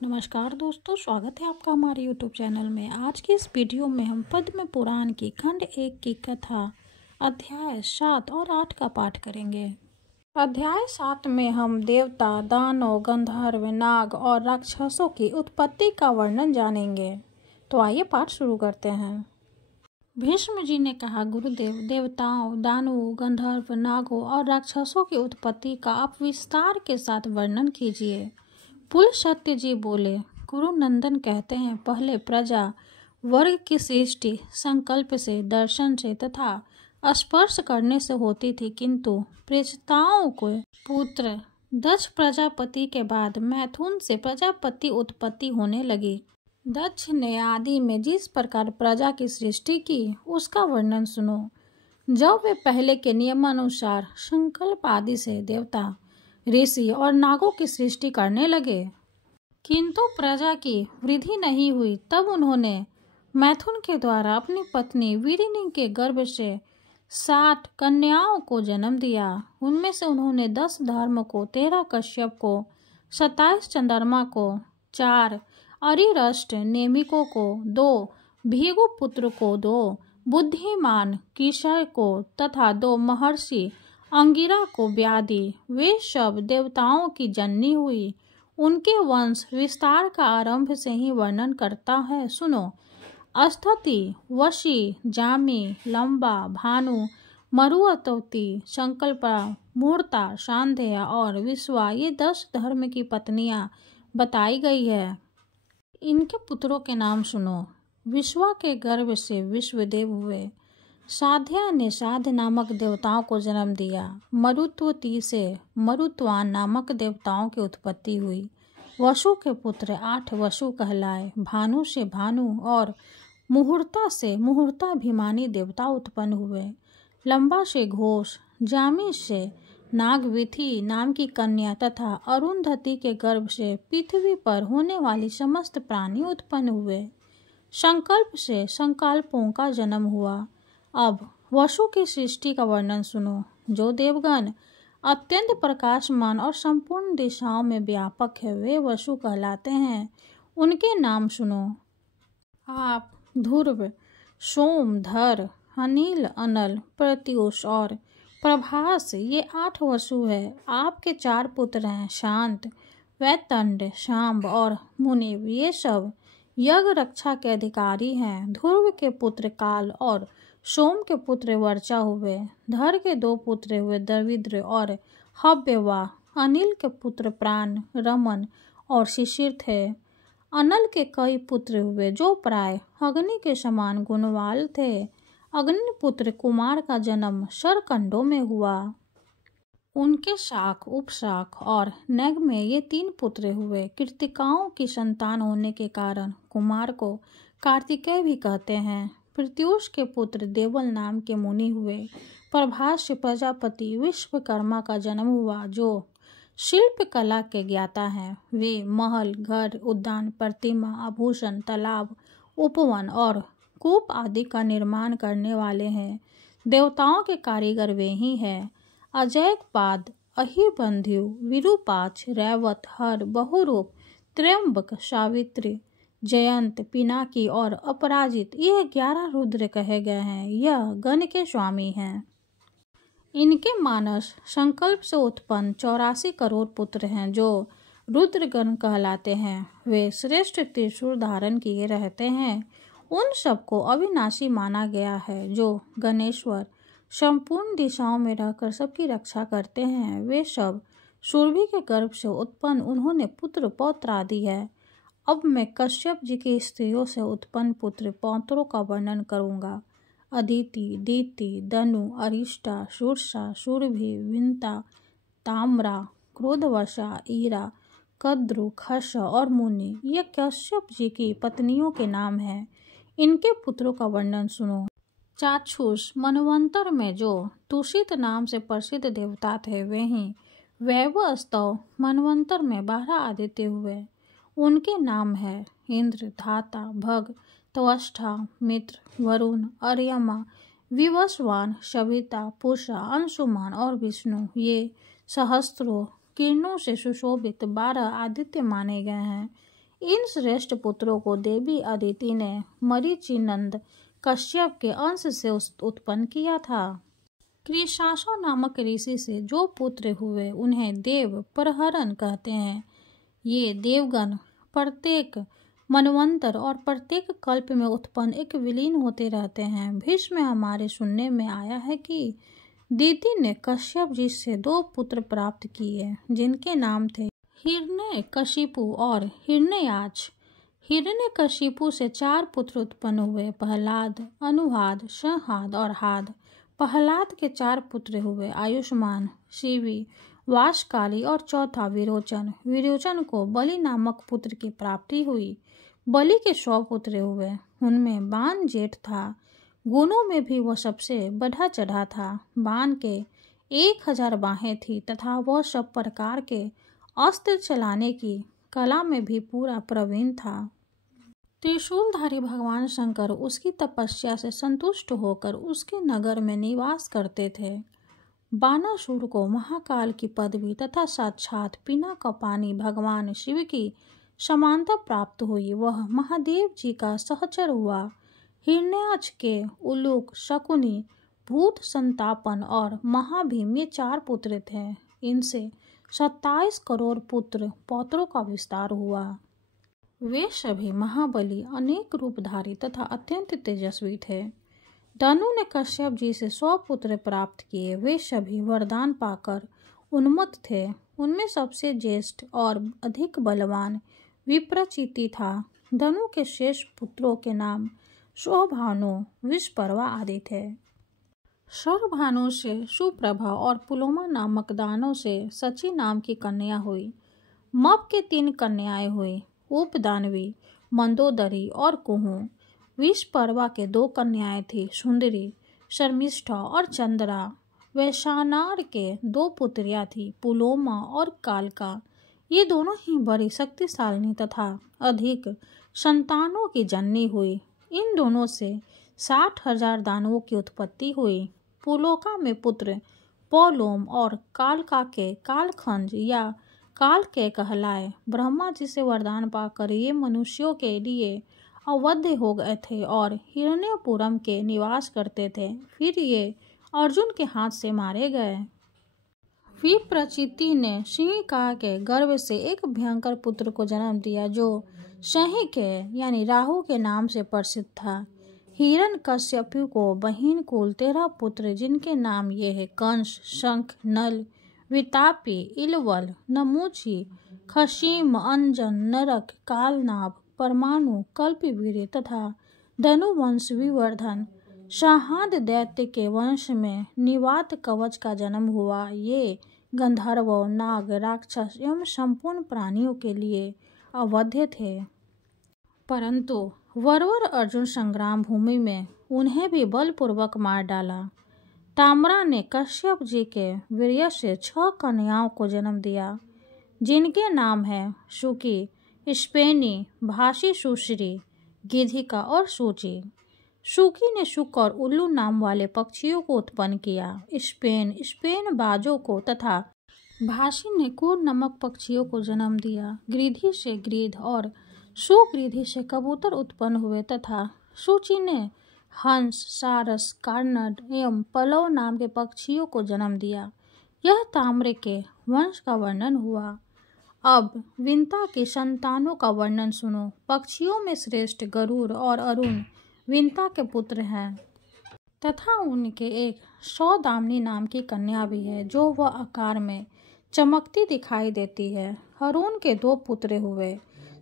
नमस्कार दोस्तों, स्वागत है आपका हमारे यूट्यूब चैनल में। आज की इस वीडियो में हम पद्म पुराण की खंड 1 की कथा अध्याय 7 और 8 का पाठ करेंगे। अध्याय 7 में हम देवता, दानव, गंधर्व, नाग और राक्षसों की उत्पत्ति का वर्णन जानेंगे। तो आइए पाठ शुरू करते हैं। भीष्म जी ने कहा, गुरुदेव, देवताओं, दानवों, गंधर्व, नागों और राक्षसों की उत्पत्ति का आप विस्तार के साथ वर्णन कीजिए। पुलस्त्य जी बोले, गुरु नंदन कहते हैं, पहले प्रजा वर्ग की सृष्टि संकल्प से, दर्शन से तथा स्पर्श करने से होती थी, किंतु प्रजाओं को पुत्र दक्ष प्रजापति के बाद मैथुन से प्रजापति उत्पत्ति होने लगी। दक्ष ने आदि में जिस प्रकार प्रजा की सृष्टि की उसका वर्णन सुनो। जब वे पहले के नियमानुसार संकल्प आदि से देवता, ऋषि और नागों की सृष्टि करने लगे, किंतु प्रजा की वृद्धि नहीं हुई, तब उन्होंने मैथुन के द्वारा अपनी पत्नी वीरिनी के गर्भ से 60 कन्याओं को जन्म दिया। उनमें से उन्होंने 10 धर्म को, 13 कश्यप को, 27 चंद्रमा को, 4 अरिष्ट नेमिकों को, 2 भीगु पुत्र को, 2 बुद्धिमान किशय को तथा 2 महर्षि अंगिरा को ब्याह दी। वे सब देवताओं की जननी हुई। उनके वंश विस्तार का आरंभ से ही वर्णन करता है, सुनो। अस्थति, वशी, जामी, लंबा, भानु, मरुअतवती, संकल्पा, मूर्ता, शांधेया और विश्वा, ये 10 धर्म की पत्नियां बताई गई है। इनके पुत्रों के नाम सुनो। विश्वा के गर्भ से विश्वदेव हुए। साध्या ने साध नामक देवताओं को जन्म दिया। मरुत्वती से मरुत्वान नामक देवताओं की उत्पत्ति हुई। वसु के पुत्र 8 वसु कहलाए। भानु से भानु और मुहूर्ता से मुहूर्ताभिमानी देवता उत्पन्न हुए। लंबा से घोष, जामी से नागविथि नाम की कन्या तथा अरुंधति के गर्भ से पृथ्वी पर होने वाली समस्त प्राणी उत्पन्न हुए। संकल्प से संकल्पों का जन्म हुआ। अब वसु की सृष्टि का वर्णन सुनो। जो देवगण अत्यंत प्रकाशमान और संपूर्ण दिशाओं में व्यापक है, वे वसु कहलाते हैं। उनके नाम सुनो। आप, ध्रुव, सोम, धर, अनिल, अनल, प्रत्युष और प्रभास, ये 8 वसु है। आपके 4 पुत्र हैं, शांत, वैतंड, शांब और मुनिव, ये सब यज्ञ रक्षा के अधिकारी हैं। ध्रुव के पुत्र काल और सोम के पुत्र वर्चा हुए। धर के 2 पुत्र हुए, द्रविद्र और हव्यवा। अनिल के पुत्र प्राण, रमन और शिशिर थे। अनल के कई पुत्र हुए, जो प्राय अग्नि के समान गुणवाल थे। अग्निपुत्र कुमार का जन्म शरकंडों में हुआ। उनके शाख, उपशाख और नग में ये 3 पुत्र हुए। कृतिकाओं की संतान होने के कारण कुमार को कार्तिकेय भी कहते हैं। प्रत्युष के पुत्र देवल नाम के मुनि हुए। प्रभास से प्रजापति विश्वकर्मा का जन्म हुआ, जो शिल्प कला के ज्ञाता हैं। वे महल, घर, उद्यान, प्रतिमा, आभूषण, तालाब, उपवन और कूप आदि का निर्माण करने वाले हैं। देवताओं के कारीगर वे ही हैं। अजैकपाद, अहिबंध्यु, विरूपाक्ष, रैवत, हर, बहुरूप, त्र्यंबक, सावित्री, जयंत, पिनाकी और अपराजित, ये 11 रुद्र कहे गए हैं। यह गण के स्वामी हैं। इनके मानस संकल्प से उत्पन्न 84 करोड़ पुत्र हैं, जो रुद्रगण कहलाते हैं। वे श्रेष्ठ त्रिशूल धारण किए रहते हैं। उन सबको अविनाशी माना गया है, जो गणेश्वर संपूर्ण दिशाओं में रहकर सबकी रक्षा करते हैं। वे सब सुरभि के गर्भ से उत्पन्न, उन्होंने पुत्र पौत्र आदि है। अब मैं कश्यप जी की स्त्रियों से उत्पन्न पुत्र पौत्रों का वर्णन करूंगा। अदिति, दीति, दनु, अरिष्टा, शूर्षा, सुरभि, विंता, ताम्रा, क्रोधवशा, ईरा, कद्रु, खश और मुनि, ये कश्यप जी की पत्नियों के नाम हैं। इनके पुत्रों का वर्णन सुनो। चाक्षुष मनवंतर में जो तुषित नाम से प्रसिद्ध देवता थे, वे ही वैवस्तव मनवंतर में 12 आदित्य हुए। उनके नाम है इंद्र, धाता, भग, त्वष्टा, मित्र, वरुण, अर्यमा, विवस्वान, सविता, पूषा, अंशुमान और विष्णु, ये सहस्त्रों किरणों से सुशोभित 12 आदित्य माने गए हैं। इन श्रेष्ठ पुत्रों को देवी अदिति ने मरीचिनंद कश्यप के अंश से उत्पन्न किया था। कृशासो नामक ऋषि से जो पुत्र हुए उन्हें देव प्रहरण कहते हैं। ये देवगण प्रत्येक मनवंतर और प्रत्येक कल्प में उत्पन्न एक विलीन होते रहते हैं। भीष्म में हमारे सुनने में आया है कि दिति ने कश्यप जी से 2 पुत्र प्राप्त किए जिनके नाम थे हिरण्यकशिपु और हिरण्याक्ष। हिरण्यकशिपु से 4 पुत्र उत्पन्न हुए, प्रहलाद, अनुहाद, संहाद और हाद। प्रहलाद के 4 पुत्र हुए, आयुष्मान, शिवी, वाशकाली और चौथा विरोचन। विरोचन को बलि नामक पुत्र की प्राप्ति हुई। बलि के 100 पुत्र हुए, उनमें बाण जेठ था। गुणों में भी वह सबसे बढ़ा चढ़ा था। बाण के 1000 बाहें थी तथा वह सब प्रकार के अस्त्र चलाने की कला में भी पूरा प्रवीण था। त्रिशूलधारी भगवान शंकर उसकी तपस्या से संतुष्ट होकर उसके नगर में निवास करते थे। बानासुर को महाकाल की पदवी तथा साक्षात पिनाकपानी भगवान शिव की समानता प्राप्त हुई। वह महादेव जी का सहचर हुआ। हिरण्याक्ष के उलूक, शकुनी, भूत संतापन और महाभीम ये 4 पुत्र थे। इनसे 27 करोड़ पुत्र पौत्रों का विस्तार हुआ। वे सभी महाबली, अनेक रूपधारी तथा अत्यंत तेजस्वी थे। धनु ने कश्यप जी से 100 पुत्र प्राप्त किए। वे सभी वरदान पाकर उन्मत्त थे। उनमें सबसे ज्येष्ठ और अधिक बलवान विप्रचिति था। धनु के शेष पुत्रों के नाम सौभानु, विषपर्वा आदि थे। सौभानु से सुप्रभा और पुलोमा नामक दानों से सची नाम की कन्या हुई। मप के 3 कन्याएं हुई, उपदानवी, मंदोदरी और कुहू। विषपर्वा के 2 कन्याएं थी, सुंदरी, शर्मिष्ठा और चंद्रा। वैशानार के 2 पुत्रियां थी, पुलोमा और कालका। ये दोनों ही बड़ी शक्तिशालिनी तथा अधिक संतानों की जननी हुई। इन दोनों से 60,000 दानवों की उत्पत्ति हुई। पुलोका में पुत्र पौलोम और कालका के कालखंज या काल के कहलाए। ब्रह्मा जी से वरदान पाकर ये मनुष्यों के लिए अवध्य हो गए थे और हिरण्यपुरम के निवास करते थे। फिर ये अर्जुन के हाथ से मारे गए। विप्रचिति ने सिंहिका के गर्भ से एक भयंकर पुत्र को जन्म दिया जो शहि के यानी राहु के नाम से प्रसिद्ध था। हिरण्यकश्यपु को बहिन कुल 13 पुत्र जिनके नाम ये है कंस, शंख, नल, वितापी, इलवल, नमूची, खशीम, अंजन, नरक, कालनाभ, परमाणु, कल्पवीर तथा धनुवंश विवर्धन। शाहाद दैत्य के वंश में निवात कवच का जन्म हुआ। ये गंधर्व, नाग, राक्षस एवं संपूर्ण प्राणियों के लिए अवध्य थे। परंतु वरवर अर्जुन संग्राम भूमि में उन्हें भी बलपूर्वक मार डाला। ताम्रा ने कश्यप जी के वीर्य से 6 कन्याओं को जन्म दिया जिनके नाम है शुकी, स्पेनी, भाषी, सुश्री, गिधिका और सूची। शुकी ने शुक और उल्लू नाम वाले पक्षियों को उत्पन्न किया। स्पेन बाजों को तथा भाषी ने कूर नामक पक्षियों को जन्म दिया। गिधि से गिद्ध और सुगिधि से कबूतर उत्पन्न हुए तथा सूची ने हंस, सारस, कार्नड एवं पलव नाम के पक्षियों को जन्म दिया। यह ताम्रे के वंश का वर्णन हुआ। अब विंता की संतानों का वर्णन सुनो। पक्षियों में श्रेष्ठ गरुड़ और अरुण विंता के पुत्र हैं तथा उनके एक सौदामिनी नाम की कन्या भी है जो वह आकार में चमकती दिखाई देती है। अरुण के 2 पुत्र हुए,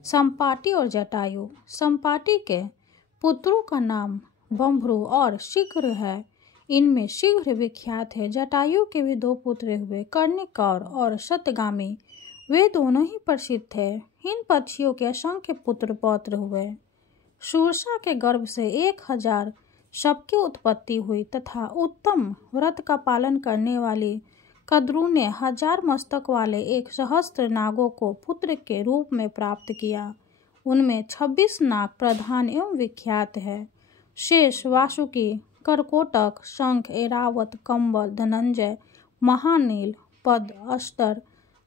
संपाति और जटायु। संपाति के पुत्रों का नाम बंभ्रु और शीघ्र है। इनमें शीघ्र विख्यात है। जटायु के भी 2 पुत्र हुए, कर्णिकार और शतगामी। वे दोनों ही प्रसिद्ध थे। इन पक्षियों के असंख्य पुत्र पौत्र हुए। शूरसा के गर्भ से 1000 सबकी उत्पत्ति हुई तथा उत्तम व्रत का पालन करने वाली कद्रू ने 1000 मस्तक वाले 1 सहस्त्र नागों को पुत्र के रूप में प्राप्त किया। उनमें 26 नाग प्रधान एवं विख्यात है। शेष, वासुकी, करकोटक, शंख, ऐरावत, कंबल, धनंजय, महानील, पद, अस्तर,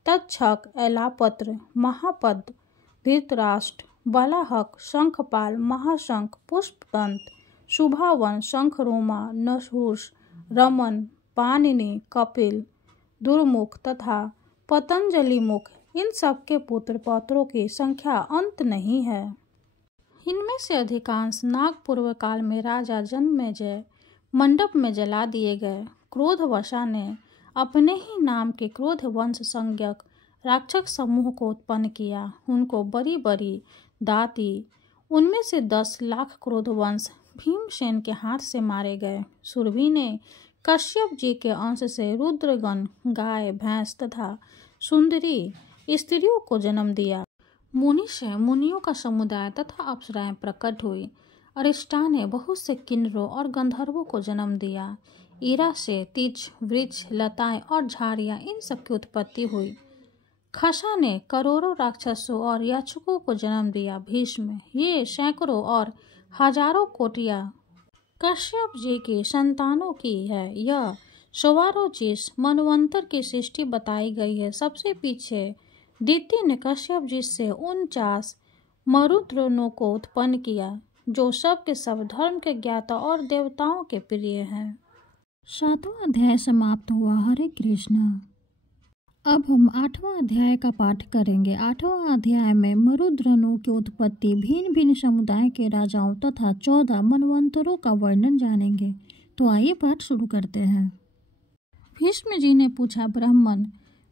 तक्षक, एलापत्र, महापद, धृतराष्ट्र, बलाहक, शंखपाल, महाशंख, पुष्पदंत, शुभावन, शंखरोमा, नहुष, रमन, पाणिनि, कपिल, दुर्मुख तथा पतंजलि मुख, इन सबके पुत्र पौत्रों की संख्या अंत नहीं है। इनमें से अधिकांश नागपूर्व काल में राजा जन्मेजय मंडप में जला दिए गए। क्रोधवशा ने अपने ही नाम के क्रोध वंश संज्ञक राक्षस समूह को उत्पन्न किया। उनको बड़ी बड़ी दाती, उनमें से 10 लाख क्रोधवंश भीमसेन के हाथ से मारे गए। सुरभि ने कश्यप जी के अंश से रुद्रगण, गाय, भैंस तथा सुंदरी स्त्रियों को जन्म दिया। मुनि से मुनियों का समुदाय तथा अप्सराएं प्रकट हुई। अरिष्टा ने बहुत से किन्नरों और गंधर्वों को जन्म दिया। ईरा से तीज, वृक्ष, लताएं और झाड़ियां, इन सब की उत्पत्ति हुई। खसा ने करोड़ों राक्षसों और याचकों को जन्म दिया। भीष्म, ये सैकड़ों और हजारों कोटियां कश्यप जी की संतानों की है। यह 125 मनवंतर की सृष्टि बताई गई है। सबसे पीछे दिति ने कश्यप जी से 49 मरुद्गणों को उत्पन्न किया, जो सब के सब धर्म के ज्ञाता और देवताओं के प्रिय हैं। 7वां अध्याय समाप्त हुआ। हरे कृष्ण। अब हम 8वां अध्याय का पाठ करेंगे। 8वां अध्याय में मरुद्गणों की उत्पत्ति, भिन्न भिन्न समुदाय के राजाओं तथा 14 मनवंतरों का वर्णन जानेंगे। तो आइए पाठ शुरू करते हैं। भीष्म जी ने पूछा, ब्राह्मण,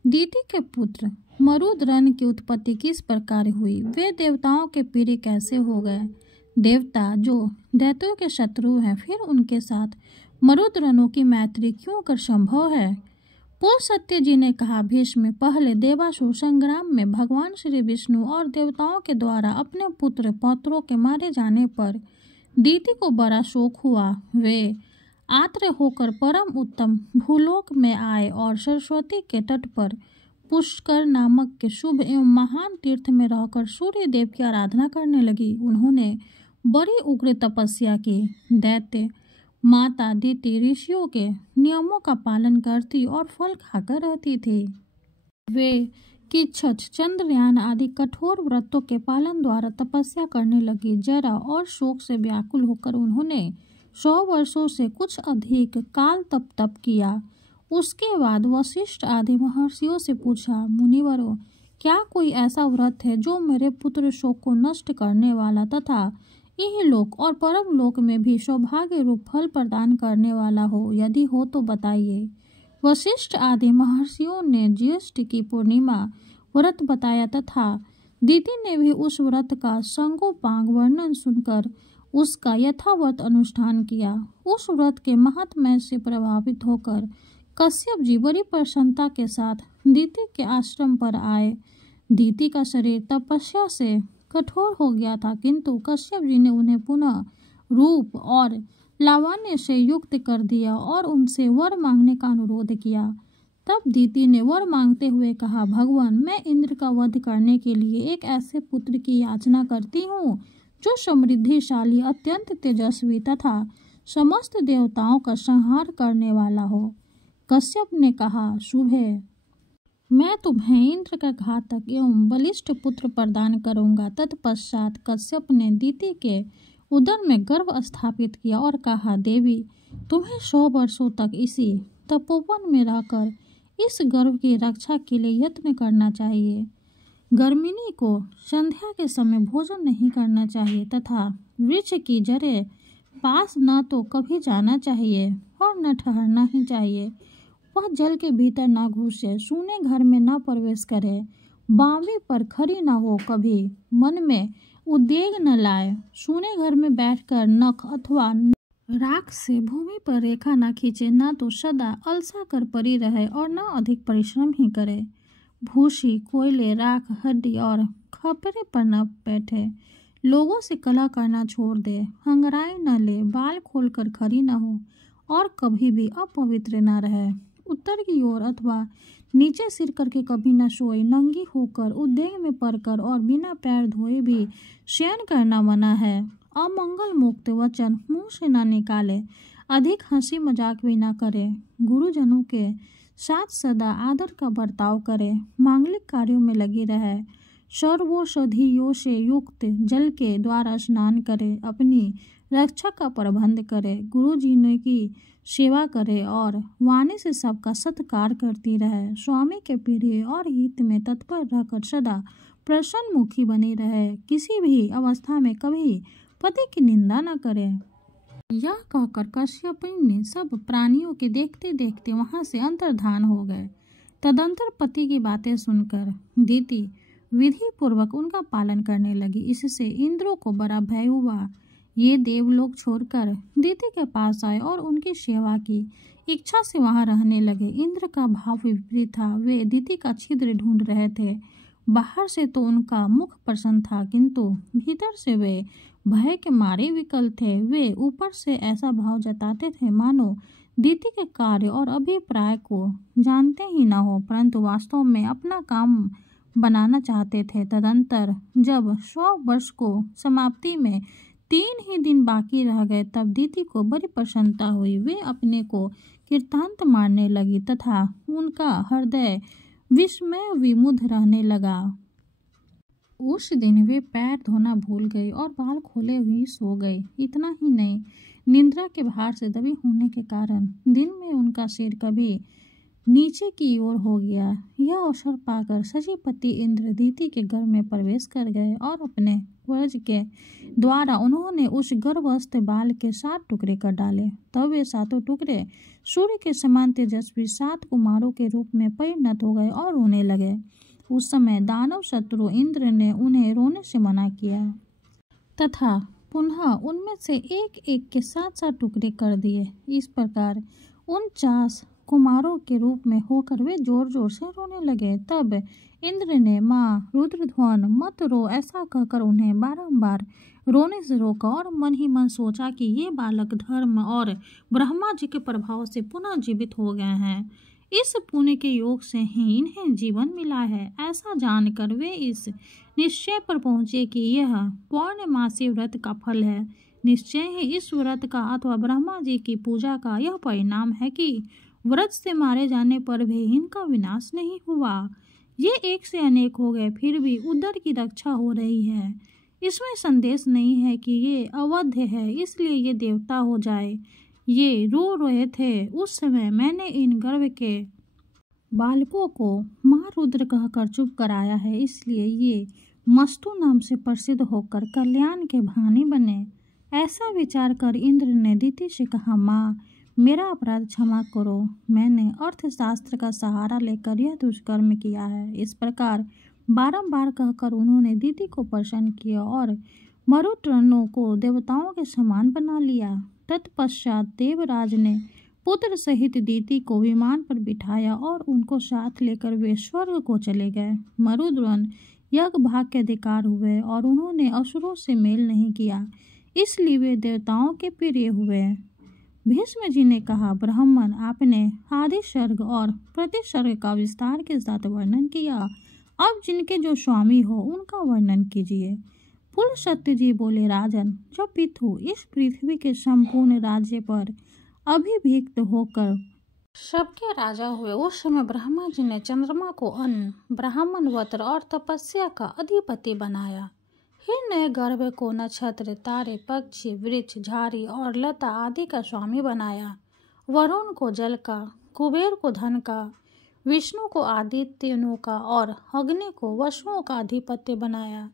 दिति के पुत्र मरुद्गण की उत्पत्ति किस प्रकार हुई? वे देवताओं के प्रिय कैसे हो गए? देवता जो दैत्यों के शत्रु हैं, फिर उनके साथ मरुद्गणों की मैत्री क्यों कर संभव है? पुलस्त्य जी ने कहा, भीष्म, पहले देवासुर संग्राम में भगवान श्री विष्णु और देवताओं के द्वारा अपने पुत्र पौत्रों के मारे जाने पर दिति को बड़ा शोक हुआ। वे आत्र होकर परम उत्तम भूलोक में आए और सरस्वती के तट पर पुष्कर नामक के शुभ एवं महान तीर्थ में रहकर सूर्य देव की आराधना करने लगी। उन्होंने बड़ी उग्र तपस्या की। दैत्य माता दिति ऋषियों के नियमों का पालन करती और फल खाकर रहती थी। वे किच्छच, चंद्रयान आदि कठोर व्रतों के पालन द्वारा तपस्या करने लगी। जरा और शोक से व्याकुल होकर उन्होंने 100 वर्षों से कुछ अधिक काल तप किया। उसके बाद वशिष्ठ आदि महर्षियों से पूछा, मुनिवरों, क्या कोई ऐसा व्रत है जो मेरे पुत्र शोक को नष्ट करने वाला तथा इहलोक और परमलोक में भी सौभाग्य रूप फल प्रदान करने वाला हो? यदि हो तो बताइए। वशिष्ठ आदि महर्षियों ने ज्येष्ठ की पूर्णिमा व्रत बताया तथा दिति ने भी उस व्रत का संगोपांग वर्णन सुनकर उसका यथावत अनुष्ठान किया। उस व्रत के महात्म्य से प्रभावित होकर कश्यप जी बड़ी प्रसन्नता के साथ दिति के आश्रम पर आए। दिति का शरीर तपस्या से कठोर हो गया था, किंतु कश्यप जी ने उन्हें पुनः रूप और लावण्य से युक्त कर दिया और उनसे वर मांगने का अनुरोध किया। तब दिति ने वर मांगते हुए कहा, भगवान, मैं इंद्र का वध करने के लिए एक ऐसे पुत्र की याचना करती हूँ जो समृद्धिशाली, अत्यंत तेजस्वी तथा समस्त देवताओं का संहार करने वाला हो। कश्यप ने कहा, शुभ है, मैं तुम्हें इंद्र का घातक एवं बलिष्ठ पुत्र प्रदान करूंगा। तत्पश्चात कश्यप ने दिति के उदर में गर्भ स्थापित किया और कहा, देवी, तुम्हें 100 वर्षों तक इसी तपोवन में रहकर इस गर्भ की रक्षा के लिए यत्न करना चाहिए। गर्मिणी को संध्या के समय भोजन नहीं करना चाहिए तथा वृक्ष की जड़ें पास न तो कभी जाना चाहिए और न ठहरना ही चाहिए। वह जल के भीतर न घुसे, सूने घर में न प्रवेश करे, बावी पर खड़ी न हो, कभी मन में उद्वेग न लाए, सूने घर में बैठकर नख अथवा राख से भूमि पर रेखा न खींचे, न तो सदा अलसा कर पड़ी रहे और न अधिक परिश्रम ही करे। भूसी, कोयले, राख, हड्डी और खपरे पर न बैठे, लोगों से कलह करना छोड़ दे, हंगराई न ले, बाल खोलकर खड़ी न हो और कभी भी अपवित्र न रहे। उत्तर की ओर अथवा नीचे सिर करके कभी न सोए, नंगी होकर उद्वेग में पड़कर और बिना पैर धोए भी शयन करना मना है। अमंगल मुक्त वचन मुंह से न निकाले, अधिक हंसी मजाक भी न करे, गुरुजनों के साथ सदा आदर का बर्ताव करे, मांगलिक कार्यों में लगी रहे, सर्वौषधियों से युक्त जल के द्वारा स्नान करे, अपनी रक्षा का प्रबंध करे, गुरु जी ने की सेवा करे और वाणी से सबका सत्कार करती रहे। स्वामी के प्रिय और हित में तत्पर रहकर सदा प्रसन्न मुखी बनी रहे। किसी भी अवस्था में कभी पति की निंदा न करे। यह कहकर कश्यप ने सब प्राणियों के देखते देखते वहां से अंतर्धान हो गए। तदंतर पति की बातें सुनकर दीति विधि पूर्वक उनका पालन करने लगी। इससे इंद्र को बड़ा भय हुआ। ये देवलोक छोड़कर दीति के पास आए और उनकी सेवा की इच्छा से वहां रहने लगे। इंद्र का भाव विपरीत था। वे दीति का छिद्र ढूंढ रहे थे। बाहर से तो उनका मुख प्रसन्न था, किंतु भीतर से वे भय के मारे विकल थे। वे ऊपर से ऐसा भाव जताते थे मानो दीति के कार्य और अभिप्राय को जानते ही न हो, परंतु वास्तव में अपना काम बनाना चाहते थे। तदंतर जब 100 वर्ष को समाप्ति में 3 ही दिन बाकी रह गए, तब दीति को बड़ी प्रसन्नता हुई। वे अपने को कृतांत मानने लगी तथा उनका हृदय विस्मय विमुग्ध रहने लगा। उस दिन वे पैर धोना भूल गई और बाल खोले हुए सो गई। इतना ही नहीं, निद्रा के भार से दबी होने के कारण दिन में उनका सिर कभी नीचे की ओर हो गया। यह अवसर पाकर सचिपति इंद्र दीति के घर में प्रवेश कर गए और अपने वज्र के द्वारा उन्होंने उस गर्भस्थ बाल के 7 टुकड़े कर डाले। तब वे 7 टुकड़े सूर्य के समान तेजस्वी 7 कुमारों के रूप में परिणत हो गए और रोने लगे। उस समय दानव शत्रु इंद्र ने उन्हें रोने से मना किया तथा पुनः उनमें से एक एक के 7 टुकड़े कर दिए। इस प्रकार 49 कुमारों के रूप में होकर वे जोर जोर से रोने लगे। तब इंद्र ने माँ रुद्रध्वन मत रो ऐसा कहकर उन्हें बारंबार रोने से रोका और मन ही मन सोचा कि ये बालक धर्म और ब्रह्मा जी के प्रभाव से पुनः जीवित हो गए हैं। इस पुण्य के योग से ही इन्हें जीवन मिला है। ऐसा जानकर वे इस निश्चय पर पहुँचे कि यह पौर्णमासी व्रत का फल है। निश्चय ही इस व्रत का अथवा ब्रह्मा जी की पूजा का यह परिणाम है कि व्रत से मारे जाने पर भी इनका विनाश नहीं हुआ। ये एक से अनेक हो गए, फिर भी उदर की रक्षा हो रही है। इसमें संदेश नहीं है कि ये अवध्य है, इसलिए ये देवता हो जाए। ये रो रहे थे। उस समय मैंने इन गर्भ के बालकों को माँ रुद्र कहकर चुप कराया है, इसलिए ये मस्तु नाम से प्रसिद्ध होकर कल्याण के भानी बने। ऐसा विचार कर इंद्र ने दीति से कहा, माँ मेरा अपराध क्षमा करो। मैंने अर्थशास्त्र का सहारा लेकर यह दुष्कर्म किया है। इस प्रकार बारंबार कहकर उन्होंने दीति को प्रसन्न किया और मरुतनों को देवताओं के समान बना लिया। तत्पश्चात देवराज ने पुत्र सहित दीति को विमान पर बिठाया और उनको साथ लेकर वे स्वर्ग को चले गए। मरुद्वन यज्ञ भाग के अधिकार हुए और उन्होंने असुरों से मेल नहीं किया, इसलिए वे देवताओं के प्रिय हुए। भीष्म जी ने कहा, ब्राह्मण आपने आदि सर्ग और प्रतिसर्ग का विस्तार के साथ वर्णन किया। अब जिनके जो स्वामी हो उनका वर्णन कीजिए। पुल सत्य जी बोले, राजन जब पितु इस पृथ्वी के संपूर्ण राज्य पर अभिभिक्त होकर सबके राजा हुए, उस समय ब्रह्मा जी ने चंद्रमा को अन्न, ब्राह्मण वस्त्र और तपस्या का अधिपति बनाया। हिरण्य गर्भ को नक्षत्र, तारे, पक्षी, वृक्ष, झाड़ी और लता आदि का स्वामी बनाया। वरुण को जल का, कुबेर को धन का, विष्णु को आदित्यों का और अग्नि को वसुओं का अधिपति बनाया।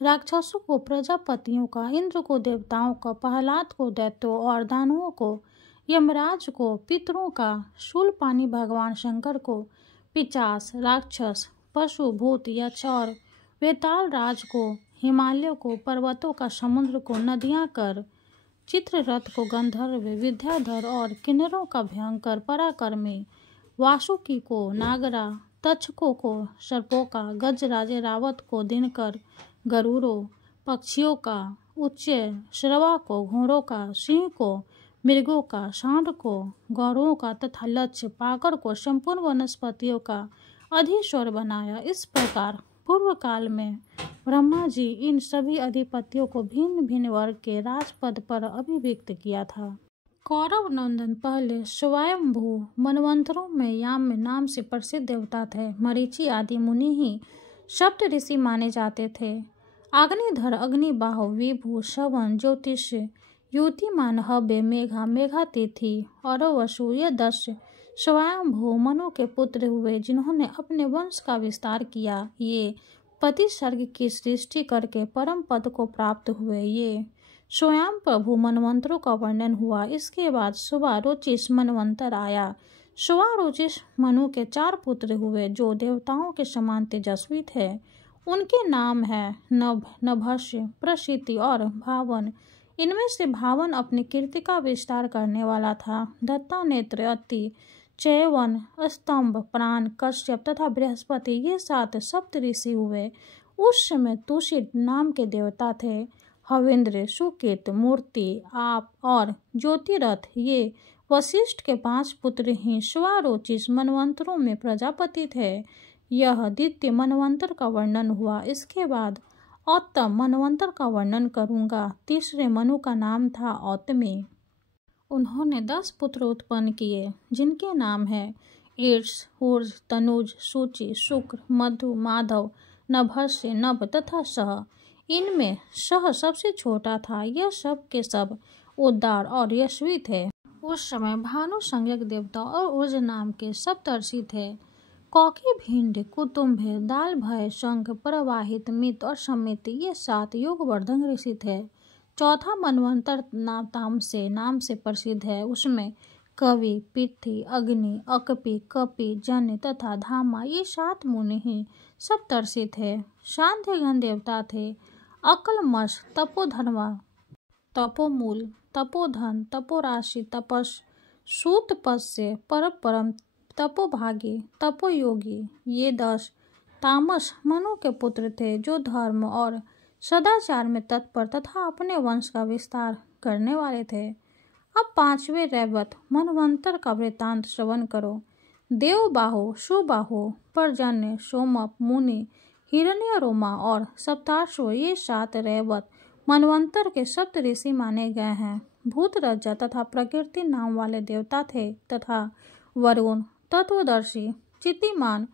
राक्षसों को प्रजापतियों का, इंद्र को देवताओं का, प्रहलाद को दैत्यों और दानवों को, यमराज को पितरों का, शूलपाणी भगवान शंकर को पिशाच, राक्षस, पशु, भूत, यक्ष और वेताल राज को, हिमालयों को, पर्वतों का, समुद्र को, नदियां कर, चित्ररथ को, गंधर्व, विद्याधर और किन्नरों का भयंकर पराक्रमी, वासुकी को, नागरा, तक्षकों को, सर्पों का, गजराज रावत को, दिनकर, गरुड़ों, पक्षियों का, उच्च श्रवा को, घोड़ों का, सिंह को, मृगों का, सांड को, गौरवों का तथा लक्ष्य पाकर को, संपूर्ण वनस्पतियों का अधीश्वर बनाया। इस प्रकार पूर्व काल में ब्रह्मा जी इन सभी अधिपतियों को भिन्न भिन्न वर्ग के राजपद पर अभिव्यक्त किया था। कौरव नंदन पहले स्वयंभू मनवंतरों में याम नाम से प्रसिद्ध देवता थे। मरीचि आदि मुनि ही सप्त ऋषि माने जाते थे। अग्निधर, अग्निबाहु, विभु, श्रवण, ज्योतिष्य, युतिमान, हव्य, मेघा, मेघातिथि और वसु, ये 10 स्वयंभू मनु के पुत्र हुए जिन्होंने अपने वंश का विस्तार किया। ये पति सर्ग की सृष्टि करके परम पद को प्राप्त हुए। ये स्वयं प्रभु मनवंतरों का वर्णन हुआ। इसके बाद सुवारोचिष मनवंतर आया। सुवारोचिष मनु के 4 पुत्र हुए जो देवताओं के समान तेजस्वी थे। उनके नाम है नभ, नभस्य, प्रसिद्धि और भावन। इनमें से भावन अपनी कीर्ति का विस्तार करने वाला था। दत्तानेत्र, अति, चैवन, स्तंभ, प्राण, कश्यप तथा बृहस्पति, ये 7 सप्त ऋषि हुए। उस समय तुषित नाम के देवता थे। हविंद्र, सुकेत, मूर्ति, आप और ज्योतिरथ, ये वशिष्ठ के 5 पुत्र ही स्वारोचिष मनवंतरों में प्रजापति थे। यह द्वितीय मनवंतर का वर्णन हुआ। इसके बाद औत्तम मनवंतर का वर्णन करूंगा। तीसरे मनु का नाम था औतमी। उन्होंने 10 पुत्र उत्पन्न किए जिनके नाम है ईर्ष, ऊर्ज, तनुज, सूचि, शुक्र, मधु, माधव, नभस्य, नभ तथा सह। इनमें सह सबसे छोटा था। यह सब के सब उदार और यशस्वी थे। उस समय भानु संज्ञक देवता और ऊर्ज नाम के सप्तर्षि थे। कौकी, भिंड, कुतुम्भ, दाल, भय, शंख, प्रवाहित, मित और समित, ये 7 योगवर्धन ऋषि थे। चौथा मनवंतर तामसे नाम से प्रसिद्ध है। उसमें कवि, पिथि, अग्नि, अकपि, कपि, जन्य तथा धामा, ये 7 मुनि ही सप्तर्षि थे। शांतिघन देवता थे। अकलमश, तपोधनवा, तपोमूल, तपोधन, तपोराशि, तपस, सूतपस्य, परम, तपोभागी, तपोयोगी, ये 10 तामस मनु के पुत्र थे जो धर्म और सदाचार में तत्पर तथा अपने वंश का विस्तार करने वाले थे। अब 5वें रैवत मनवंतर का वृत्तांत श्रवण करो। देवबाहु, सुबाहु, पर्जन्य, सोमप, मुनि, हिरण्यरोमा और सप्ताश्व, ये 7 रैवत मनवंतर के सप्त ऋषि माने गए हैं। भूतरज्जा तथा प्रकृति नाम वाले देवता थे तथा वरुण, तत्वदर्शी, चितिमान,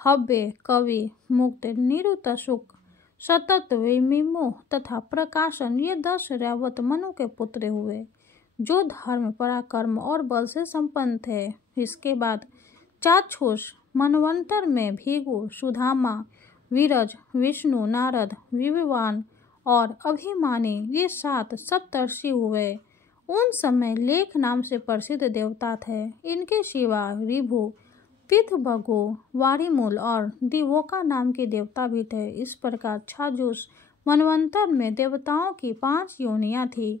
हव्य, कवि, मुक्त, निरुत, सुख, सतत, विमोह तथा प्रकाशन, ये 10 रैवत मनु के पुत्र हुए जो धर्म, पराक्रम और बल से संपन्न थे। इसके बाद चाक्षुष मनवंतर में भीगु, सुधामा, विरज, विष्णु, नारद, विविवान और अभिमानी, ये 7 सप्तर्षि हुए। उन समय लेख नाम से प्रसिद्ध देवता थे। इनके सिवा ऋभु, पितृभगु, वारिमूल और दिवोका नाम के देवता भी थे। इस प्रकार छाजुष मनवंतर में देवताओं की 5 योनियां थी।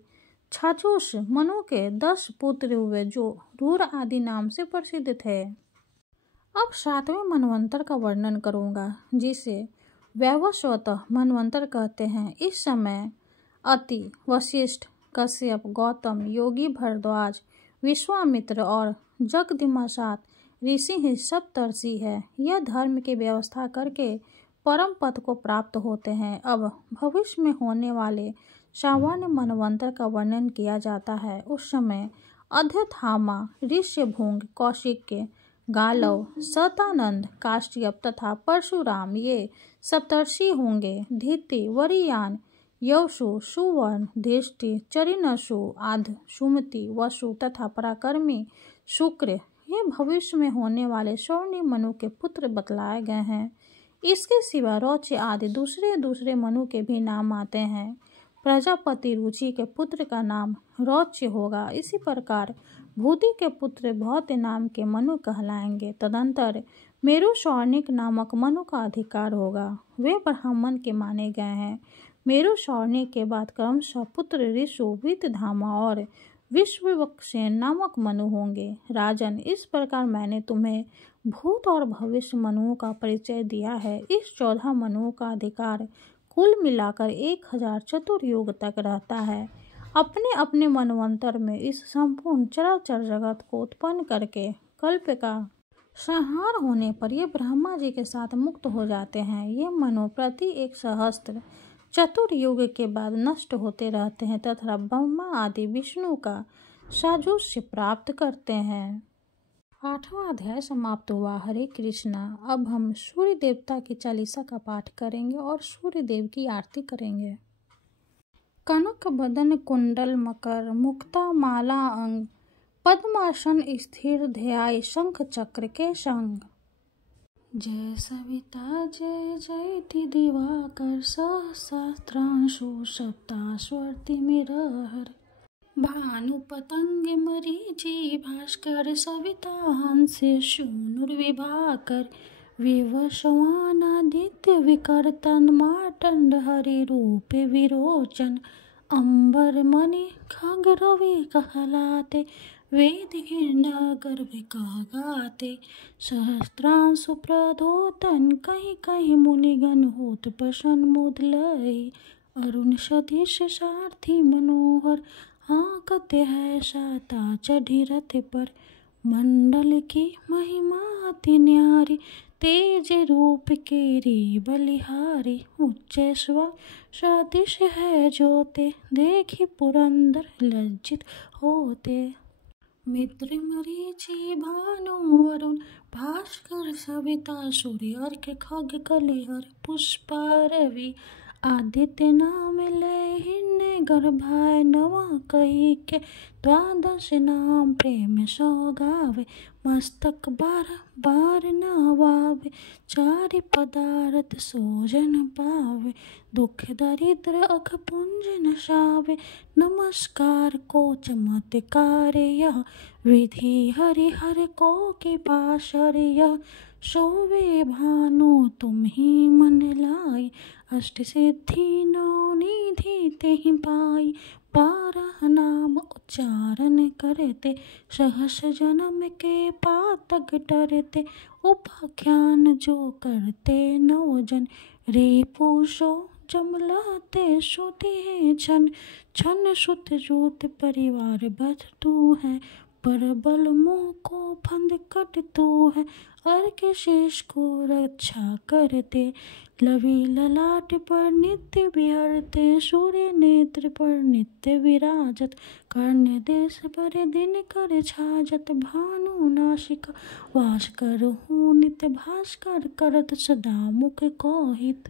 छाजुष मनु के 10 पुत्र हुए जो रूर आदि नाम से प्रसिद्ध थे। अब 7वें मनवंतर का वर्णन करूंगा जिसे वैवस्वतः मनवंतर कहते हैं। इस समय अति, वशिष्ठ, कश्यप, गौतम, योगी भरद्वाज, विश्वामित्र और जगदिमासात ऋषि ही सप्तर्षि है। यह धर्म की व्यवस्था करके परम पद को प्राप्त होते हैं। अब भविष्य में होने वाले सामान्य मनवंतर का वर्णन किया जाता है। उस समय अध्यथामा, ऋष्यभृंग, कौशिक्य, गालव, शतानंद, काश्यप तथा परशुराम, ये सप्तर्षि होंगे। धीति, वरियान, यवसु, सुवर्ण, धृष्टि, चरिनसु, आध, सुमति, वसु तथा पराक्रमी शुक्र, ये भविष्य में होने वाले स्वर्णिम मनु के पुत्र बतलाए गए हैं। इसके सिवा रौच्य आदि दूसरे मनु के भी नाम आते हैं। प्रजापति रुचि के पुत्र का नाम रौच्य होगा। इसी प्रकार भूति के पुत्र भौत्य नाम के मनु कहलाएंगे। तदंतर मेरु सौर्णिक नामक मनु का अधिकार होगा। वे ब्राह्मण के माने गए हैं। मेरु सौर्णिक के बाद क्रमशः पुत्र ऋषु, वितधामा और विश्ववक्षेन नामक मनु होंगे। राजन, इस प्रकार मैंने तुम्हें भूत और भविष्य मनुओं का परिचय दिया है। इस 14 मनुओं का अधिकार कुल मिलाकर 1000 चतुर्युग तक रहता है। अपने अपने मनवंतर में इस संपूर्ण चराचर जगत को उत्पन्न करके कल्प का संहार होने पर ये ब्रह्मा जी के साथ मुक्त हो जाते हैं। ये मनु प्रति 1 सहस्त्र चतुर्युग के बाद नष्ट होते रहते हैं तथा ब्रह्मा आदि विष्णु का साजुष्य प्राप्त करते हैं। 8वां अध्याय समाप्त हुआ। हरे कृष्णा। अब हम सूर्य देवता की चालीसा का पाठ करेंगे और सूर्य देव की आरती करेंगे। कनक बदन कुंडल मकर, मुक्ता माला अंग, पद्मासन स्थिर ध्याय शंख चक्र के संग। जय सविता जय जयति दिवाकर, सहस्रांशु सप्ताश्वर्ति मिरहर। भानु पतंग मरीचि भास्कर, सविता हंस शूनुर्विभाकर। विवस्वानादित्य विकर्तन, मार्तंड हरि रूप विरोचन। अंबर मणि खग रवि कहलाते, वेद हिरण गर्भ कह गाते। सहस्त्रांशु प्रधोतन, कहीं कहीं मुनिगण होत प्रसन्न मुद लय। अरुण सदृश सारथी मनोहर, हाँकते है साता चढ़ी रथ पर। मंडल की महिमा अति न्यारी, तेज रूप केरी बलिहारी। उच्च स्वर सदृश है जोते, देखी पुरंदर लज्जित होते। मित्र मरीचि भानु वरुण, भास्कर सविता सूर्य अर्क खग कलिहर। पुष्पा रवि आदित्य नाम लय, हिरण्य गर्भाय नवा कही के। द्वादश नाम प्रेम सो गावे, मस्तक बार बार नवावे। चारि पदार्थ सोजन पावे, दुख दरिद्र अख पुंज नसावे। नमस्कार को चमत्कार यह, विधि हरि हर को की पाशर यह। सोवे भानु तुम ही मन लाई, अष्ट सिद्धि नौ निधि तेहि पाई। 12 नाम उच्चारण करते, सहस जन्म के पातक डरते। उपाख्यान जो करते 9 जन, रे पूषो जमलाते श्रुति है छन। छन सुत जूत परिवार बध तू है, पर बल मोह को फंद कट तू है। अर्क शेष को रक्षा करते, लवि ललाट पर नित्य विहरते। सूर्य नेत्र पर नित्य विराजत, कर्ण देश पर दिन कर छाजत। भानु नासिका वास करहु नित्य, भास्कर करत सदा मुख को हित।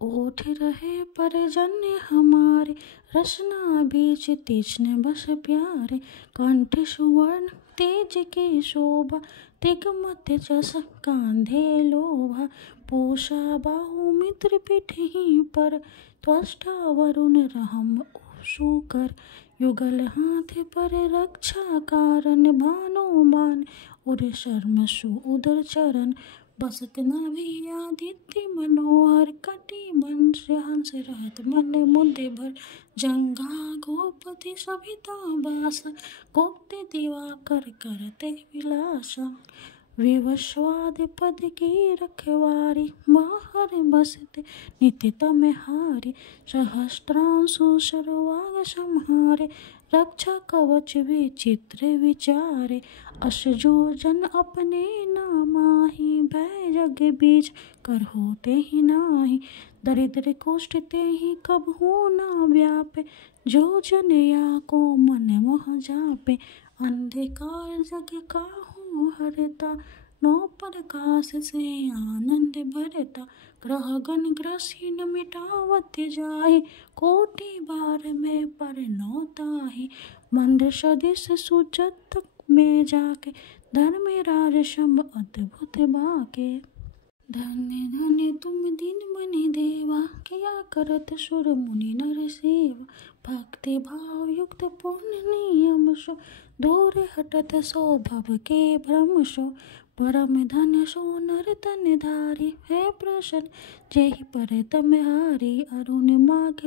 ओठ रहे परजन्य हमारे, रसना बीच तीक्ष्ण बस प्यारे। कंठ सुवर्ण तेज की शोभा, तिगमत जस कांधे लोभा। पूषा बाहु मित्र पिठहि पर, त्वष्टा वरुण रहम शूकर। युगल हाथ पर रक्षा कारण, भानु मान उर शर्म सु उदर चरण। बसत नाभि आदित्य मनोहर, कटी मन से हंस रहत मन मुद्दे भर। जंघा गोपति सविता बास, गुप्त दिवाकर करते विलासा। विवस्वाद पद की रखवारी, बाहर बसते नित्य तम हारी। सहस्त्रांशु सर्वांग संहारे, रक्षा कवच विचित्र विचारे। अस जो जन अपने नामाहि, भय जग बीच कर होते ही नाही। दरिद्र कुष्ठ ते ही कबहू ना व्यापे, जो जन या को मन मोह जापे। अंधकार जग काहू हरता, 9 प्रकाश से आनंद भरता। ग्रहगण ग्रसिन मिटावत जाहि, कोटि बार में पर 9 ताहि। मंद सदिश सुचत में जाके, धर्मराज सम अद्भुत बाके। धन्य धन्य तुम दिन मनि देवा, किया करत सुर मुनि नर सेवा। भक्ति भाव युक्त पूर्ण नियम सो, दूर हटत सो भव के भ्रम सो। परम धन्य सो नर तन धारी, है प्रसन्न जेहि पर तम हारी। अरुण माघ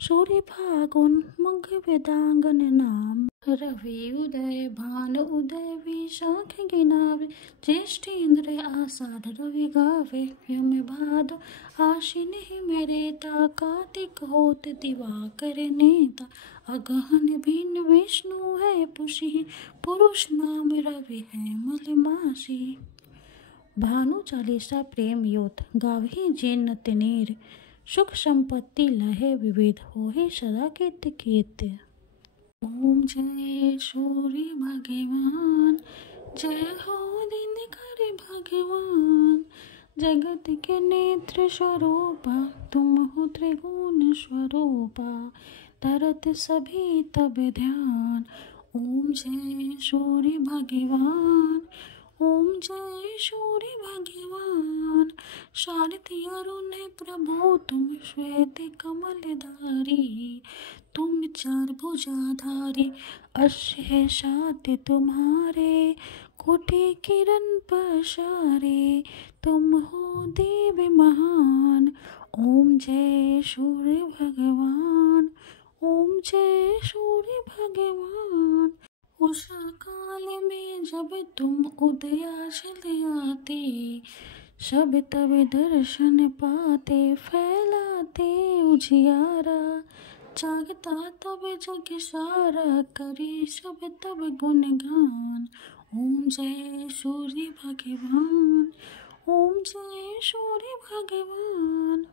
सूर्य फागुन, मघ वेदांगन नाम। रवि उदय भानु उदय विशाख गिनावे, ज्येष्ठ इंद्र आषाढ़ रवि गावे। यम भादो आश्विन हिमरेता, कार्तिक होत दिवाकर नेता। अगहन भिन्न विष्णु है पुषि, पुरुष नाम रवि है मलमासी। भानु चालीसा प्रेम योत, गावहि जेन तनेर। सुख संपत्ति लहे विविध, होहि सदा कीर्ति कीर्ति। ओम जय सूर्य भगवान, जय हो दिनकर भगवान, जगत के नेत्र स्वरूपा, तुम हो त्रिगुण स्वरूपा, धरत सभी तब ध्यान। ओम जय सूर्य भगवान, ओम जय सूर्य भगवान, शारदि अरुण प्रभु तुम श्वेत कमलधारी, तुम चार भुजाधारी, अश्य है शात तुम्हारे, कोटि किरण पसारे, तुम हो देव महान। ओम जय सूर्य भगवान, ओम जय सूर्य भगवान। उषा काल में जब तुम उदया चले आते, सब तब दर्शन पाते, फैलाते उजियारा, जागता तब जग सारा, करे सब तब गुणगान। ओम जय सूर्य भगवान, ओम जय सूर्य भगवान।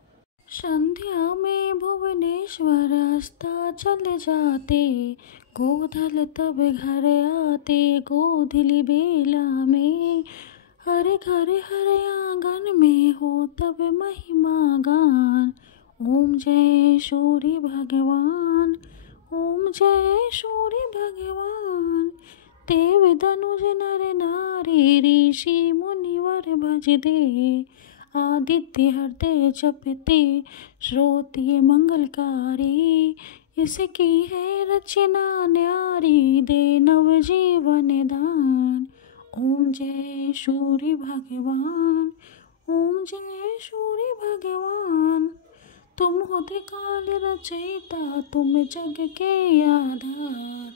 संध्या में भुवनेश्वर अस्ताचल जाते, गोधल तब घर आते, गोधली बेला में, हर घर हर आंगन में हो तब महिमा गान। ओम जय सूर्य भगवान, ओम जय सूर्य भगवान। देव धनुज नर नारी, ऋषि मुनिवर भजते, आदित्य हृदय जपते, श्रोत ये मंगलकारी, इसकी है रचना न्यारी, दे नव जीवन दान। ओम जय सूर्य भगवान, ओम जय सूर्य भगवान। तुम हो त्रिकाल रचयिता, तुम जग के आधार,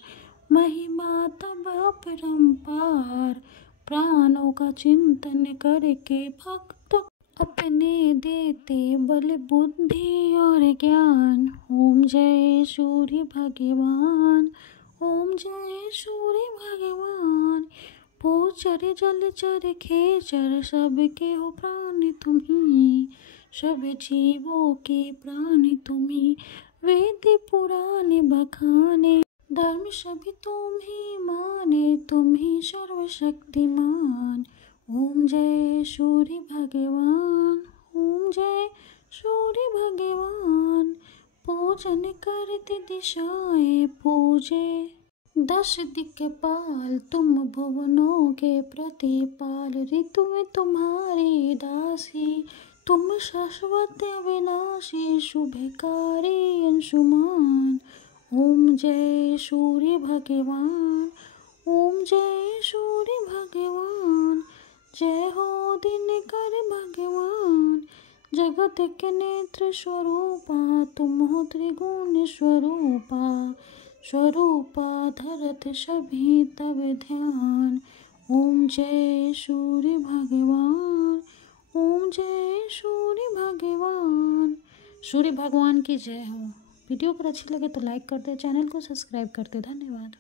महिमा तब अपरंपार, प्राणों का चिंतन करके भक्त अपने देते बल बुद्धि और ज्ञान। ओम जय सूर्य भगवान, ओम जय सूर्य भगवान। भूचर जलचर खेचर, सबके हो प्राण तुम्ही, सब जीवों के प्राण तुम्ही, वेद पुराण बखाने, धर्म सभी तुम ही माने, तुम ही सर्वशक्तिमान। ओम जय सूर्य भगवान, ओम जय सूर्य भगवान। पूजन करते दिशाएं पूजे, 10 दिक्पाल, तुम भुवनों के प्रतिपाल, ऋतु में तुम्हारी दासी, तुम शाश्वत अविनाशी, शुभकारी अंशुमान। ओम जय सूर्य भगवान, ओम जय सूर्य भगवान। जय हो दिनकर भगवान, जगत के नेत्र स्वरूपा, तुम हो त्रिगुण स्वरूपा, स्वरूपा धरत सभी तब ध्यान। ओम जय सूर्य भगवान, ओम जय सूर्य भगवान। सूर्य भगवान की जय हो। वीडियो अगर अच्छी लगे तो लाइक कर दे, चैनल को सब्सक्राइब कर दे। धन्यवाद।